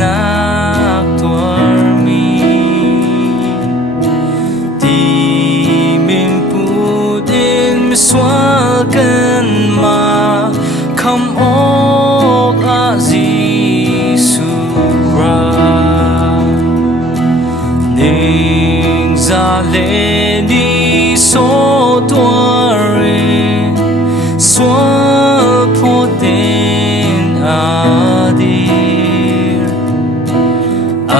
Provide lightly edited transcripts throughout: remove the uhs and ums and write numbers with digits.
nak tuar mi di min putin miswal kan ma kam ok azi sura ning za le ni so tuarin swal potin adir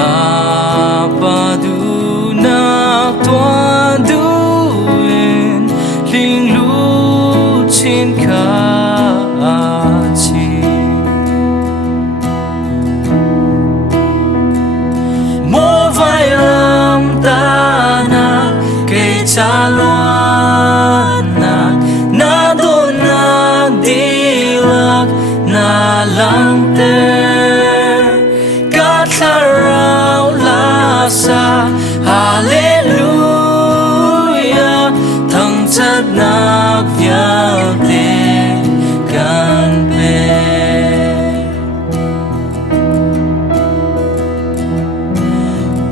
apadu nak tuan duin ling lu chin ka chi mo vai lam ta na ke cha loan na do na dilak na lang te ka tharau la sa hallelujah thang chat nak vial te kan pe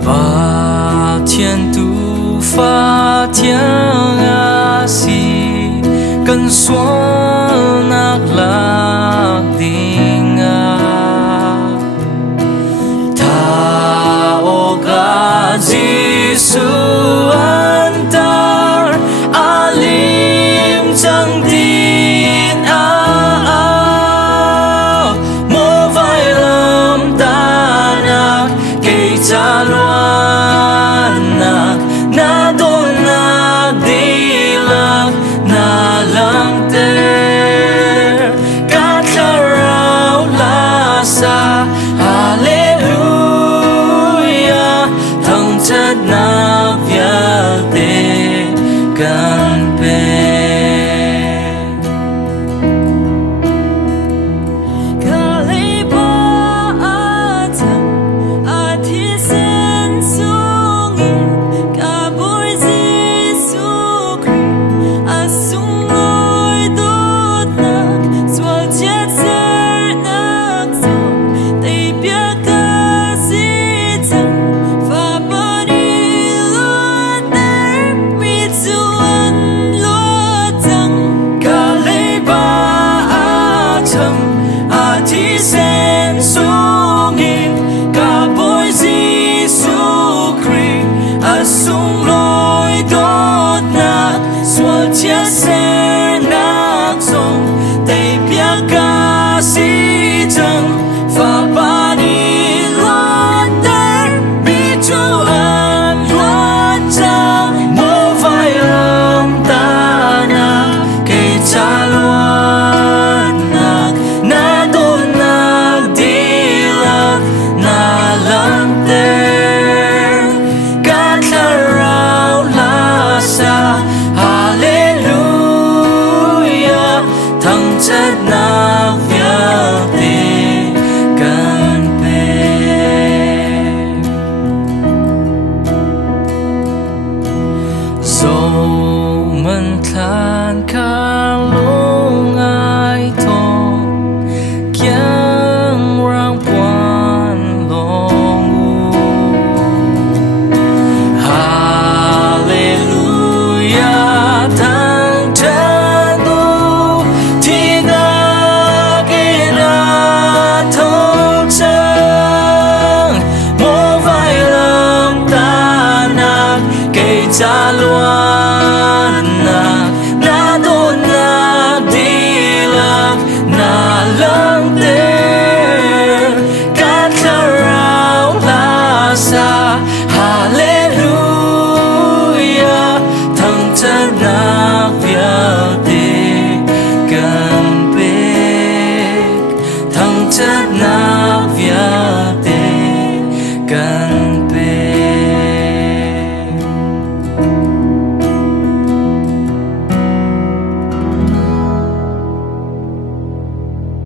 ba thiên tu pha thiên a si cần xuân nak lạc ding a tha o ga Giêsu antar alim chẳng tin a mo vai lam ta nak cây cha loan na don na dilak na lang ter ka tharau la sa hallelujah thang chat na vial te kan pe sung lối đốt nát xua chia sẻ